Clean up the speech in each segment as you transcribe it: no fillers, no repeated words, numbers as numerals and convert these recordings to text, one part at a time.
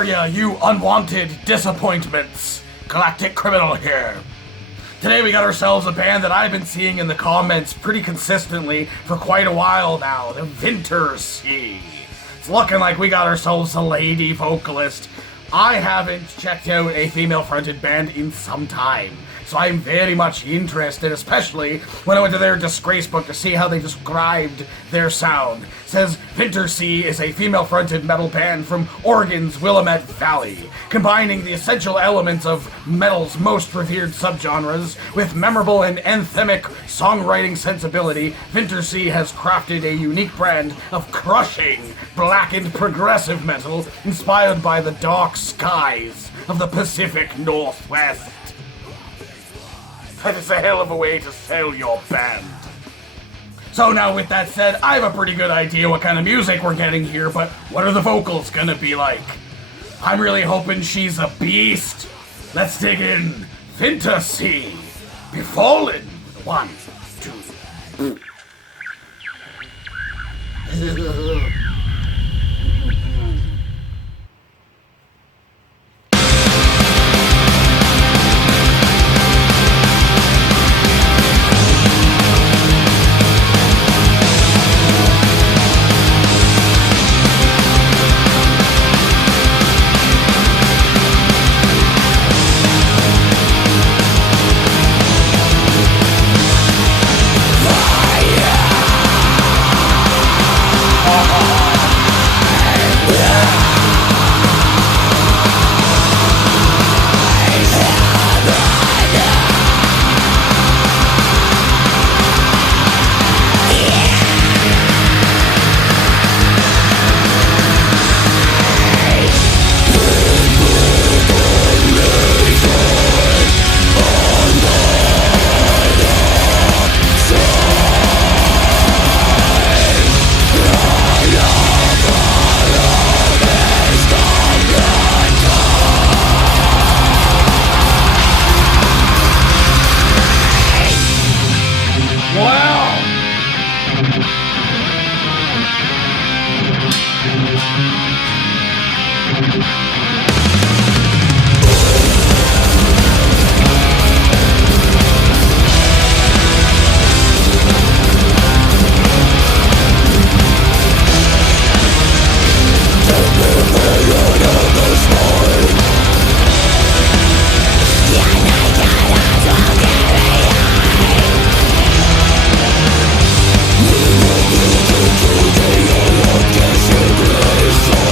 are ya, you unwanted disappointments? Galactic Criminal here. Today we got ourselves a band that I've been seeing in the comments pretty consistently for quite a while now, the VINTERSEA. It's looking like we got ourselves a lady vocalist. I haven't checked out a female-fronted band in some time, so I'm very much interested, especially when I went to their Disgrace book to see how they described their sound. It says, VINTERSEA is a female-fronted metal band from Oregon's Willamette Valley, combining the essential elements of metal's most revered subgenres with memorable and anthemic songwriting sensibility. VINTERSEA has crafted a unique brand of crushing, blackened progressive metal inspired by the dark skies of the Pacific Northwest. That is a hell of a way to sell your band. So now with that said, I have a pretty good idea what kind of music we're getting here, but what are the vocals gonna be like? I'm really hoping she's a beast. Let's dig in. VINTERSEA. Befallen. 1, 2. So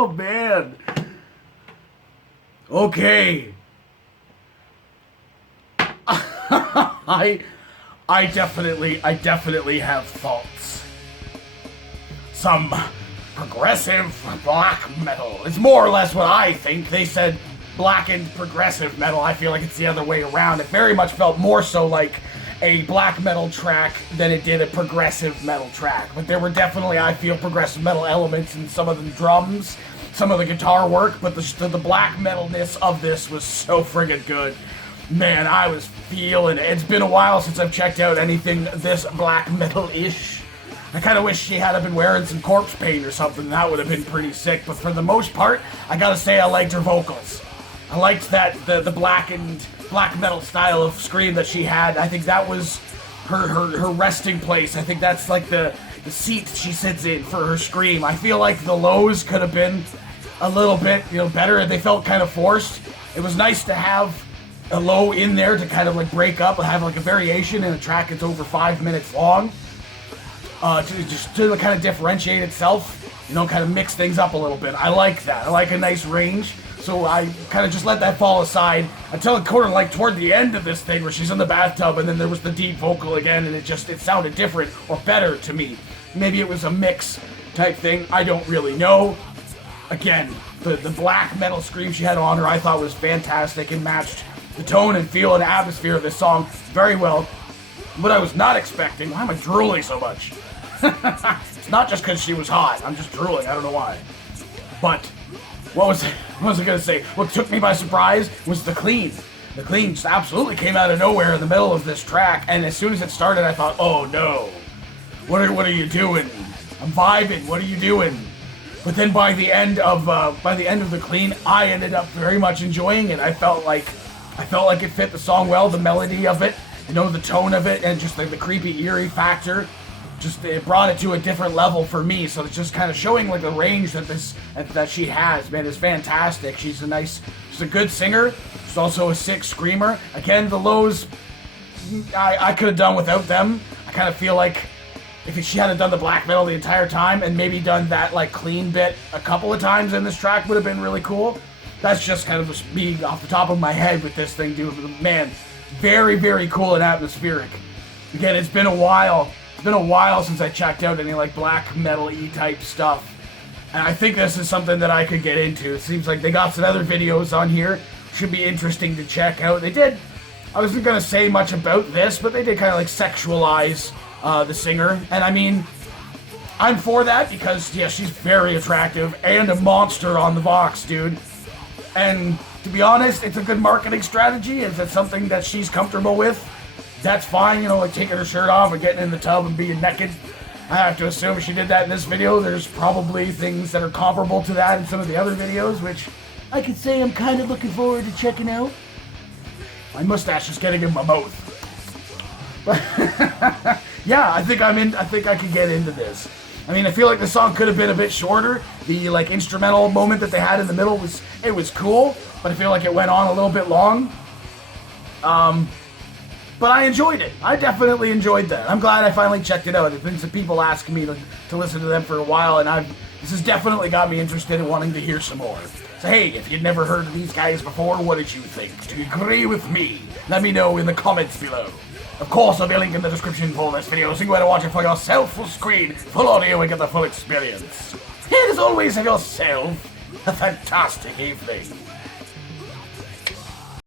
Oh, man. Okay. I definitely have thoughts. Some progressive black metal. It's more or less what I think. They said blackened progressive metal. I feel like it's the other way around. It very much felt more so like a black metal track than it did a progressive metal track. But there were definitely, I feel, progressive metal elements in some of the drums, some of the guitar work, but the black metalness of this was so friggin' good. Man, I was feeling it. It's been a while since I've checked out anything this black metal-ish. I kind of wish she had been wearing some corpse paint or something. That would have been pretty sick. But for the most part, I gotta say I liked her vocals. I liked that the blackened black metal style of scream that she had. I think that was her resting place. I think that's like the seat she sits in for her scream. I feel like the lows could have been a little bit, better. They felt kind of forced. It was nice to have a low in there to kind of like break up and have like a variation in a track that's over 5 minutes long. To kind of differentiate itself, kind of mix things up a little bit. I like that. I like a nice range. So I kind of just let that fall aside until it kind of like toward the end of this thing where she's in the bathtub and then there was the deep vocal again and it sounded different or better to me. Maybe it was a mix type thing. I don't really know. Again, the black metal scream she had on her I thought was fantastic and matched the tone and feel and atmosphere of this song very well. What I was not expecting, why am I drooling so much? It's not just because she was hot, I'm just drooling, I don't know why. But, what was I gonna say? What took me by surprise was the clean. The clean just absolutely came out of nowhere in the middle of this track, and as soon as it started I thought, oh no. What are you doing? I'm vibing, what are you doing? But then by the end of the clean, I ended up very much enjoying it. I felt like it fit the song well, the melody of it, the tone of it, and just like the creepy, eerie factor. Just it brought it to a different level for me. So it's just kind of showing like the range that she has. Man, is fantastic. She's a good singer. She's also a sick screamer. Again, the lows, I could have done without them. I kind of feel like if she hadn't done the black metal the entire time and maybe done that like clean bit a couple of times in this track would have been really cool. That's just kind of just me off the top of my head with this thing, dude. Man, very, very cool and atmospheric. Again, it's been a while. It's been a while since I checked out any like black metal-y type stuff. And I think this is something that I could get into. It seems like they got some other videos on here. Should be interesting to check out. They did, I wasn't going to say much about this, but they did kind of like sexualize the singer. And I mean, I'm for that because, yeah, she's very attractive and a monster on the box, dude. And to be honest, it's a good marketing strategy. If it's something that she's comfortable with, that's fine, like taking her shirt off and getting in the tub and being naked. I have to assume she did that in this video. There's probably things that are comparable to that in some of the other videos, which I could say I'm kind of looking forward to checking out. My mustache is getting in my mouth. But yeah, I think I could get into this. I mean, I feel like the song could have been a bit shorter. The like instrumental moment that they had in the middle was cool, but I feel like it went on a little bit long. But I enjoyed it. I definitely enjoyed that. I'm glad I finally checked it out. There's been some people asking me to listen to them for a while, and this has definitely got me interested in wanting to hear some more. So hey, if you'd never heard of these guys before, what did you think? Do you agree with me? Let me know in the comments below. Of course, there'll be a link in the description for this video, so you can go ahead and watch it for yourself, full screen, full audio, and get the full experience. And as always, have yourself a fantastic evening.